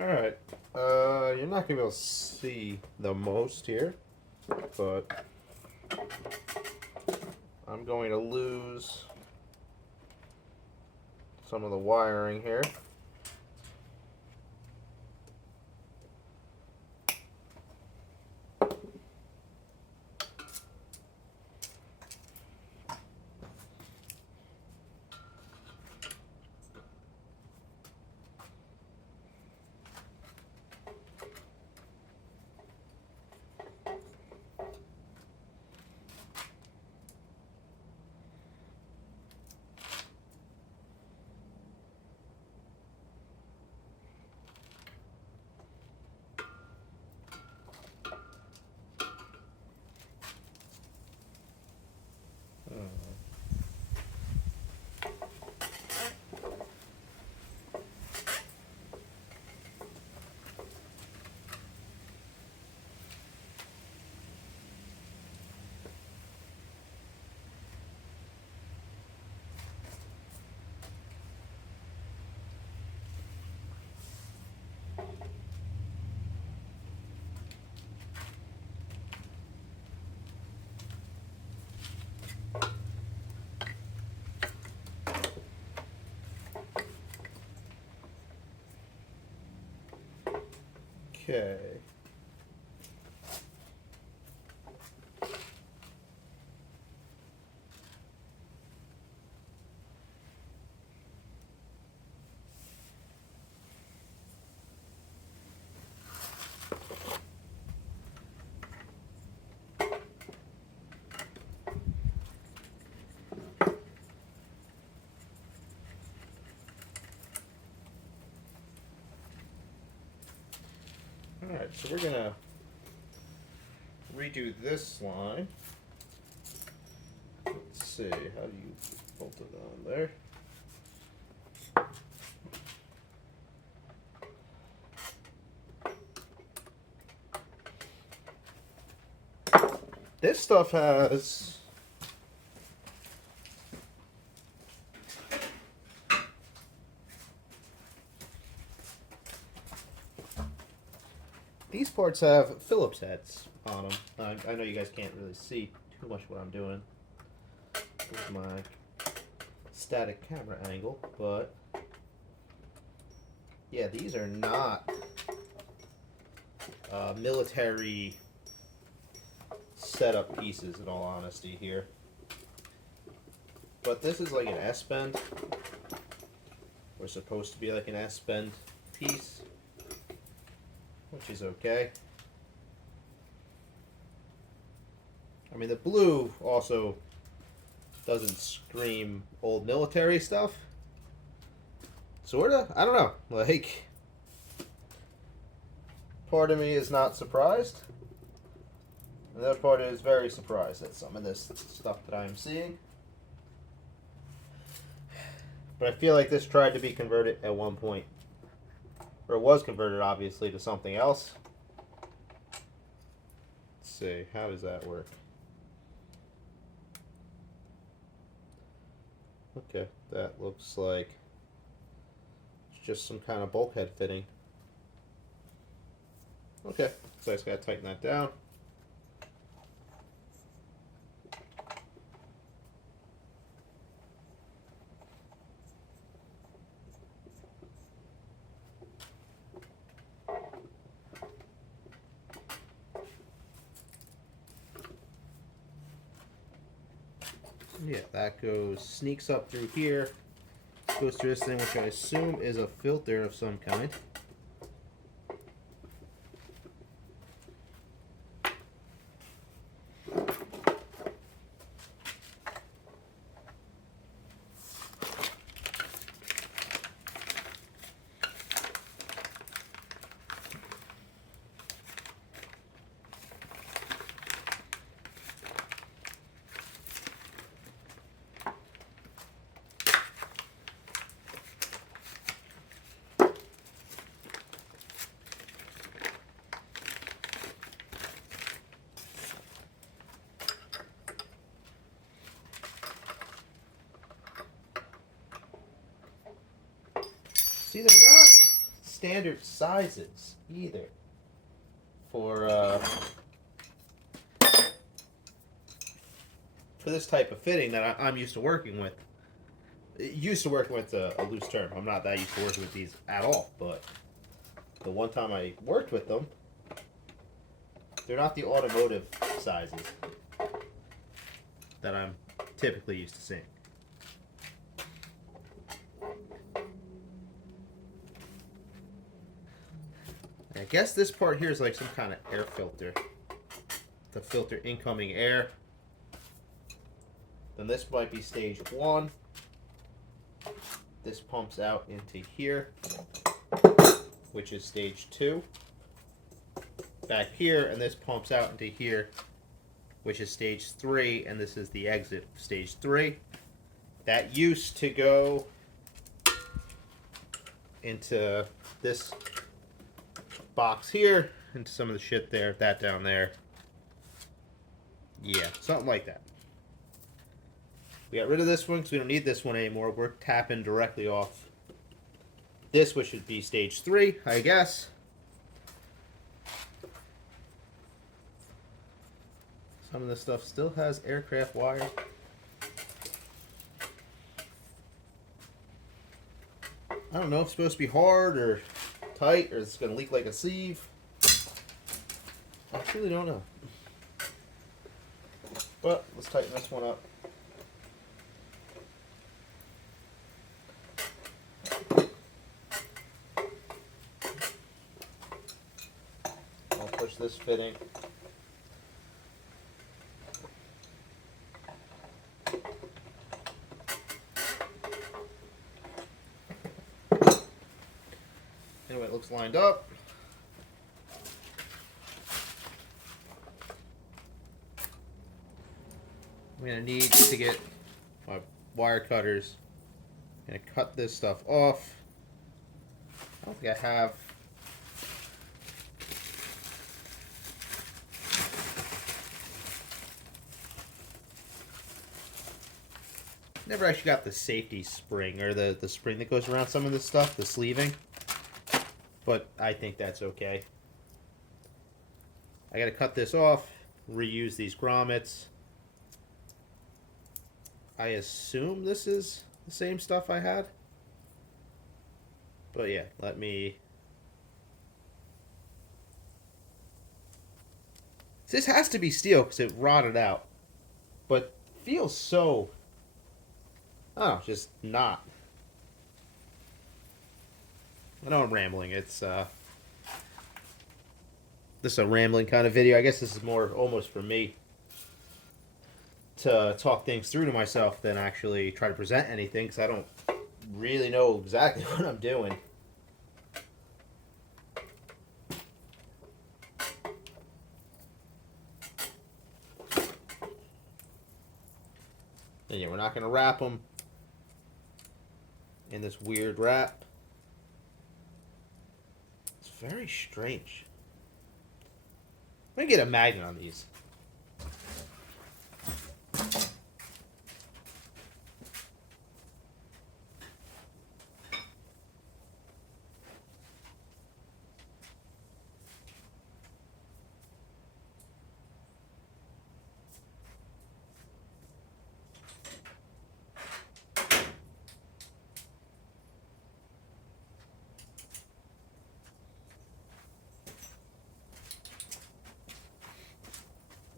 Alright, you're not going to be able to see the most here, but I'm going to lose some of the wiring here. Okay. Alright, so we're going to redo this line. Let's see, how do you bolt it on there? This stuff has these parts have Phillips heads on them. I know you guys can't really see too much what I'm doing with my static camera angle, but yeah, these are not military setup pieces in all honesty here. But this is like an S-bend. We're supposed to be like an S-bend piece, which is okay. I mean, the blue also doesn't scream old military stuff. Sorta? I don't know. Like, part of me is not surprised. And the other part is very surprised at some of this stuff that I am seeing. But I feel like this tried to be converted at one point. Or it was converted, obviously, to something else. Let's see, how does that work? Okay, that looks like it's just some kind of bulkhead fitting. Okay, so I just gotta tighten that down. Yeah, that sneaks up through here, goes through this thing, which I assume is a filter of some kind. See, they're not standard sizes either for this type of fitting that I'm used to working with. Used to working with a loose term. I'm not that used to working with these at all, but the one time I worked with them, they're not the automotive sizes that I'm typically used to seeing. I guess this part here is like some kind of air filter to filter incoming air. Then this might be stage 1. This pumps out into here, which is stage 2. Back here, and this pumps out into here, which is stage 3, and this is the exit of stage 3. That used to go into this box here, into some of the shit there, that down there. Yeah, something like that. We got rid of this one because we don't need this one anymore. We're tapping directly off this, which should be stage 3, I guess. Some of this stuff still has aircraft wire. I don't know if it's supposed to be hard or tight, or it's going to leak like a sieve. I truly don't know. But let's tighten this one up. I'll push this fitting. Anyway, it looks lined up. I'm going to need to get my wire cutters. I'm going to cut this stuff off. I don't think I have. Never actually got the safety spring, or the spring that goes around some of this stuff, the sleeving. But I think that's okay. I got to cut this off, reuse these grommets. I assume this is the same stuff I had. But yeah, let me... This has to be steel because it rotted out. But feels so... I don't know, just not. I know I'm rambling. It's this is a rambling kind of video. I guess this is more almost for me to talk things through to myself than actually try to present anything, because I don't really know exactly what I'm doing. And yeah, we're not going to wrap them in this weird wrap. It's very strange. I'm going to get a magnet on these.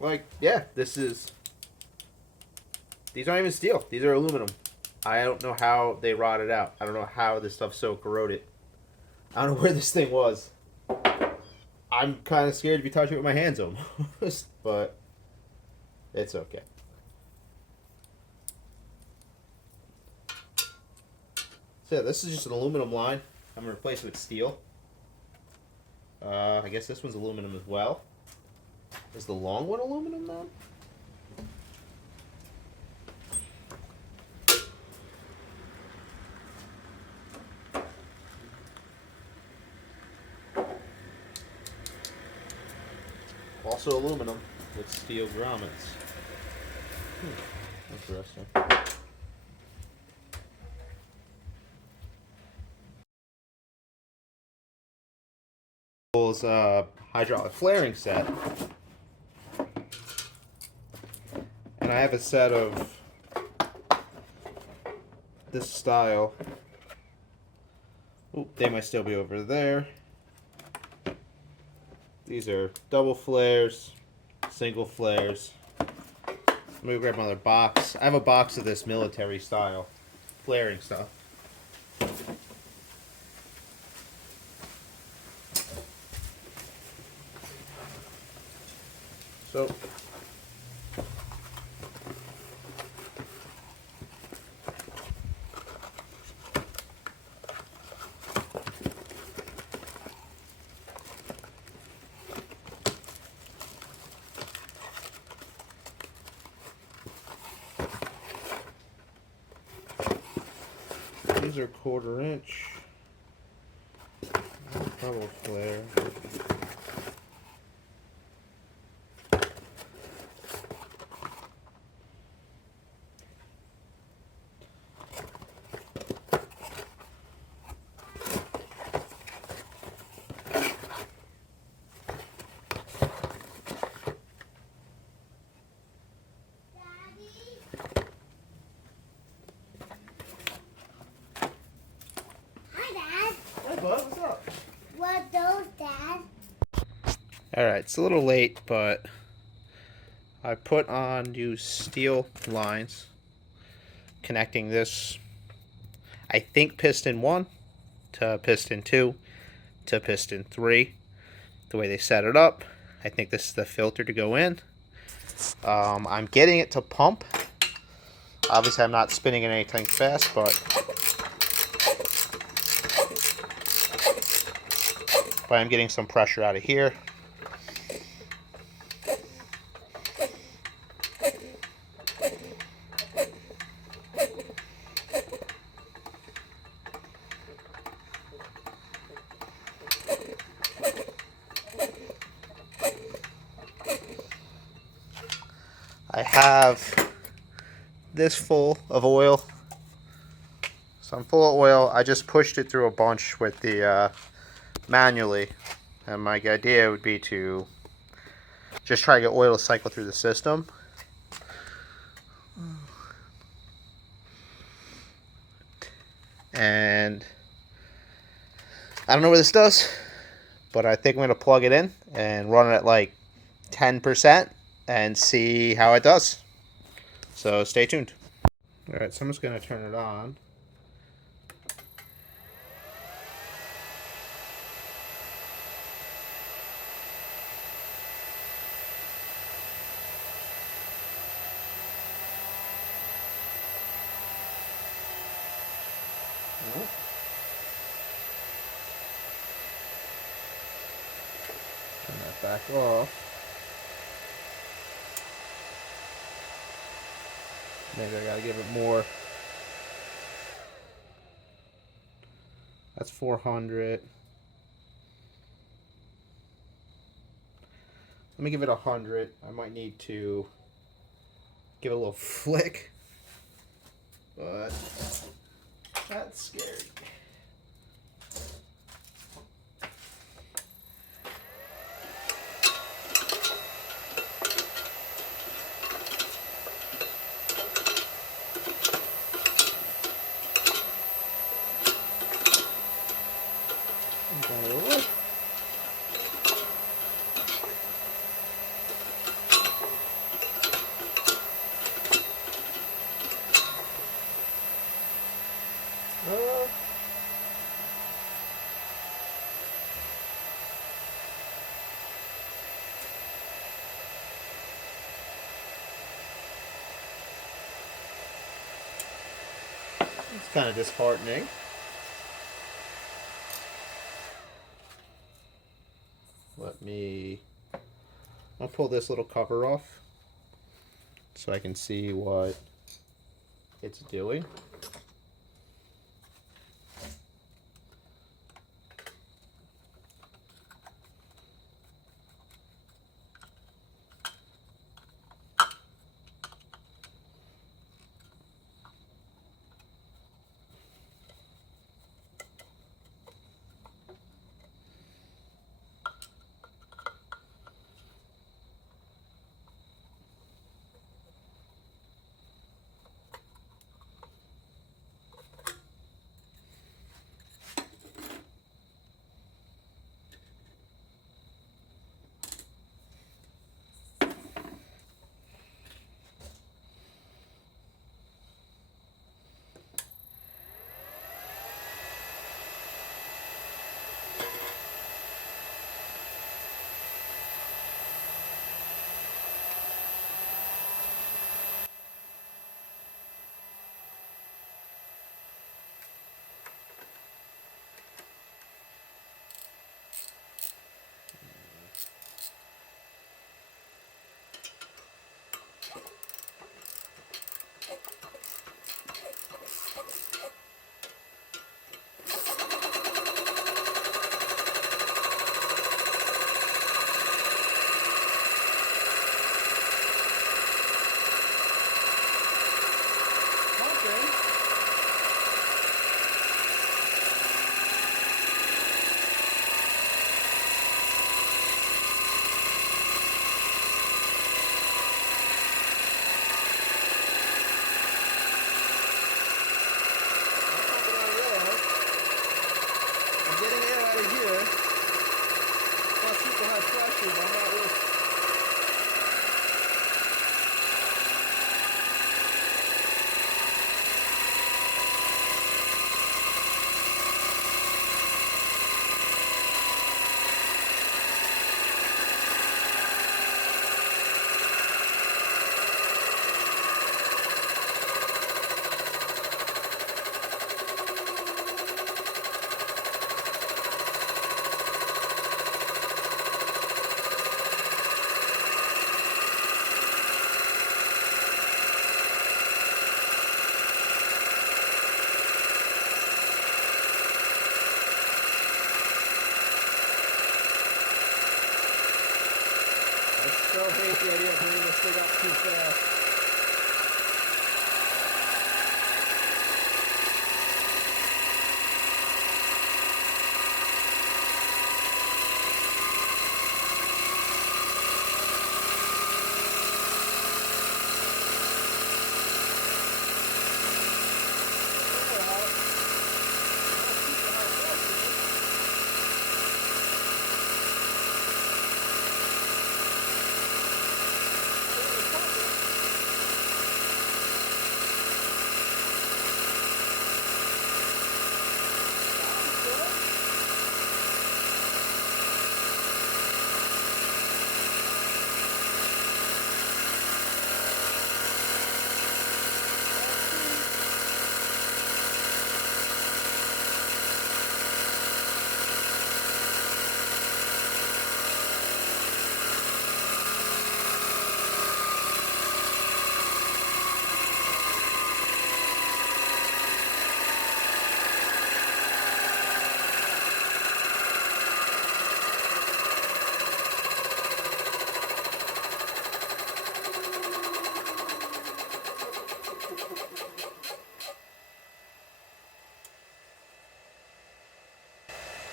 Like, yeah, these aren't even steel. These are aluminum. I don't know how they rotted out. I don't know how this stuff's so corroded. I don't know where this thing was. I'm kind of scared to be touching it with my hands almost, but it's okay. So yeah, this is just an aluminum line. I'm going to replace it with steel. I guess this one's aluminum as well. Is the long one aluminum then? Also aluminum with steel grommets. Interesting. Cornelius hydraulic flaring set. And I have a set of this style. Oop, they might still be over there. These are double flares, single flares. Let me grab another box. I have a box of this military style flaring stuff. So these are 1/4 inch double flare. What's up? What those, Dad? Alright, it's a little late, but I put on new steel lines connecting this, I think, piston 1 to piston 2 to piston 3. The way they set it up, I think this is the filter to go in. I'm getting it to pump. Obviously, I'm not spinning it anything fast, but I'm getting some pressure out of here. I have this full of oil. So I'm full of oil. I just pushed it through a bunch with the manually, and my idea would be to just try to get oil to cycle through the system. And I don't know what this does, but I think I'm going to plug it in and run it at like 10% and see how it does. So stay tuned. Alright, so I'm just going to turn it on. Turn that back off. Maybe I gotta give it more. That's 400. Let me give it 100. I might need to give it a little flick, but that's scary. It's kind of disheartening. I'll pull this little cover off so I can see what it's doing. I'm getting air out of here. It's not super high pressure, but I'm not really. I so hate the idea of bringing this thing up too fast.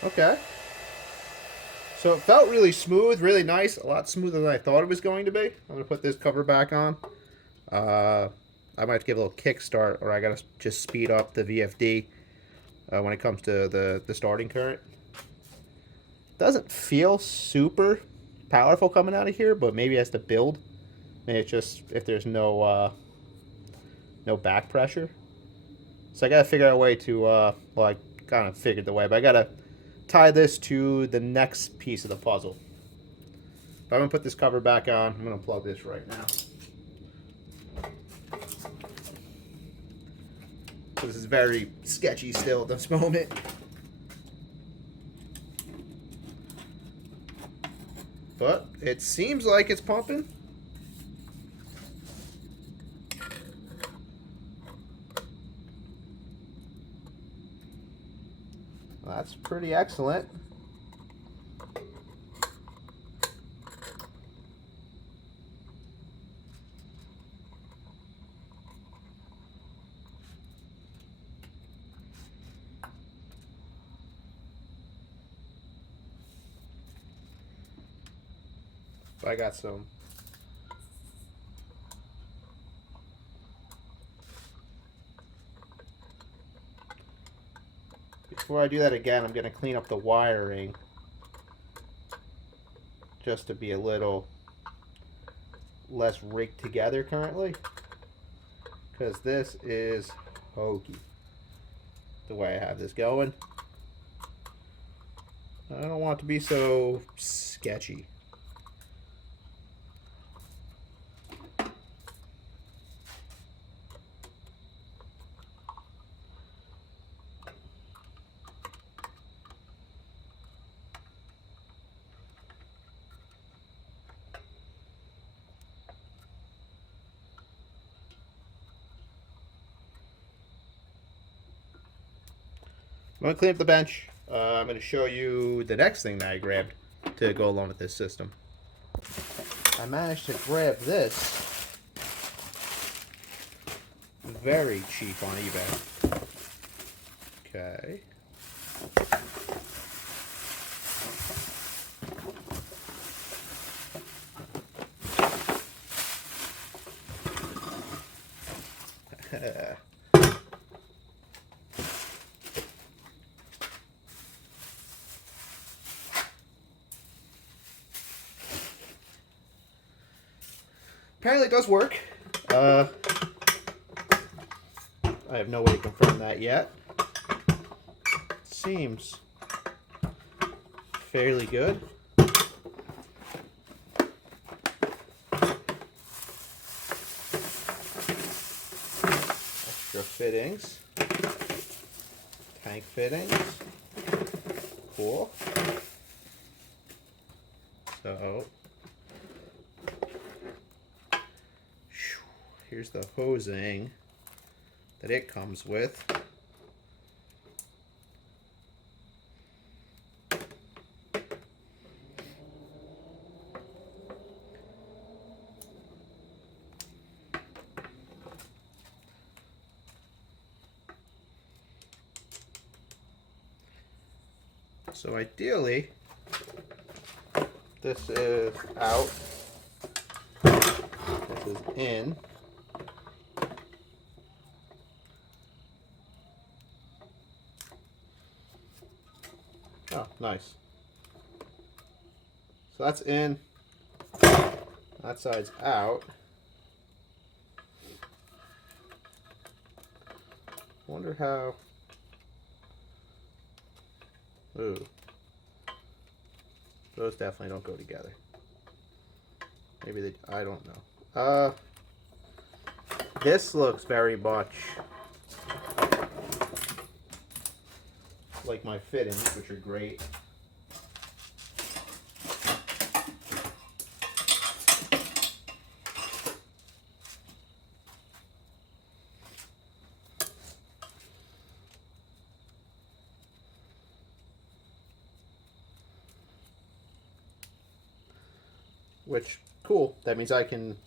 Okay. So it felt really smooth, really nice, a lot smoother than I thought it was going to be. I'm going to put this cover back on. I might have to give a little kickstart, or I got to just speed up the VFD when it comes to the starting current. Doesn't feel super powerful coming out of here, but maybe it has to build. Maybe it's just if there's no back pressure. So I got to figure out a way to, well, I kind of figured the way, but I got to tie this to the next piece of the puzzle. But I'm going to put this cover back on. I'm going to plug this right now. So this is very sketchy still at this moment. But it seems like it's pumping. That's pretty excellent. I got some. Before I do that again, I'm going to clean up the wiring just to be a little less rigged together currently, because this is hokey the way I have this going. I don't want it to be so sketchy. I'm going to clean up the bench. I'm going to show you the next thing that I grabbed to go along with this system. I managed to grab this very cheap on eBay. Okay. apparently it does work. I have no way to confirm that yet. Seems fairly good. Extra fittings. Tank fittings. Cool. So, here's the hosing that it comes with. So ideally, this is out, this is in. Oh, nice. So that's in, that side's out. Wonder how, ooh. Those definitely don't go together. Maybe they, I don't know. This looks very much like my fittings, which are great. Which, cool, that means I can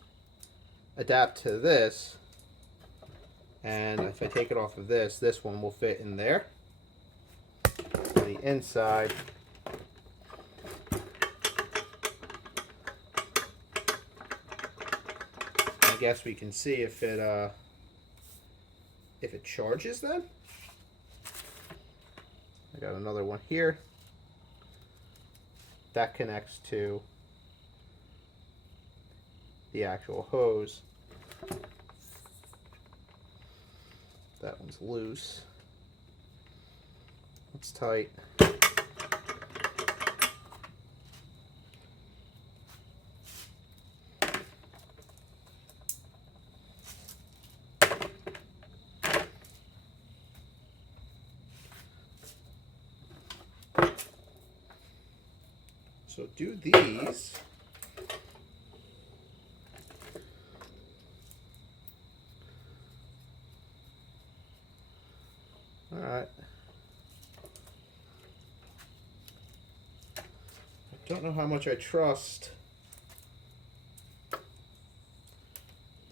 adapt to this, and if I take it off of this, this one will fit in there. On the inside, I guess we can see if it charges then. I got another one here. That connects to the actual hose. That one's loose. It's tight. So do these. All right. I don't know how much I trust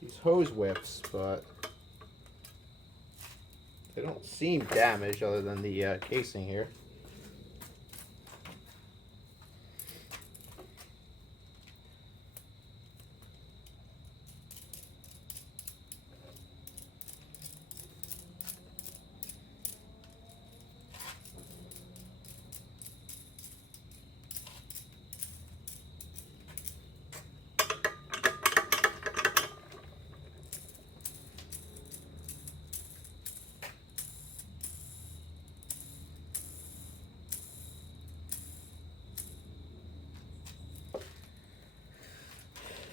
these hose whips, but they don't seem damaged other than the casing here.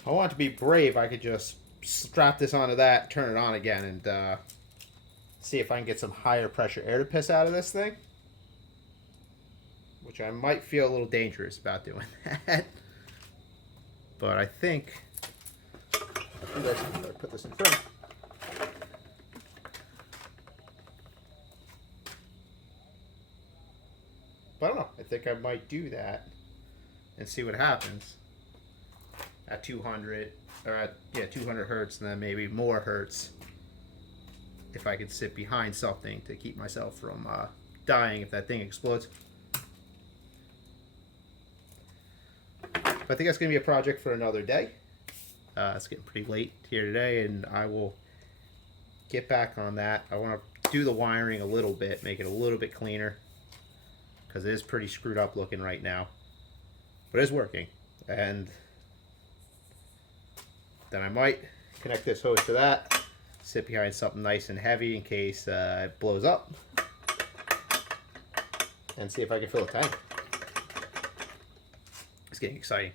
I want to be brave. I could just strap this onto that, turn it on again, and see if I can get some higher pressure air to piss out of this thing. Which I might feel a little dangerous about doing that. But I think I'll do this. I'll put this in front. But I don't know. I think I might do that and see what happens at 200 or at 200 hertz, and then maybe more hertz if I could sit behind something to keep myself from dying if that thing explodes. But I think that's going to be a project for another day. It's getting pretty late here today, and I will get back on that. I want to do the wiring a little bit, make it a little bit cleaner, because it is pretty screwed up looking right now. But it's working, and Then I might connect this hose to that, sit behind something nice and heavy in case it blows up, and see if I can fill a tank. It's getting exciting.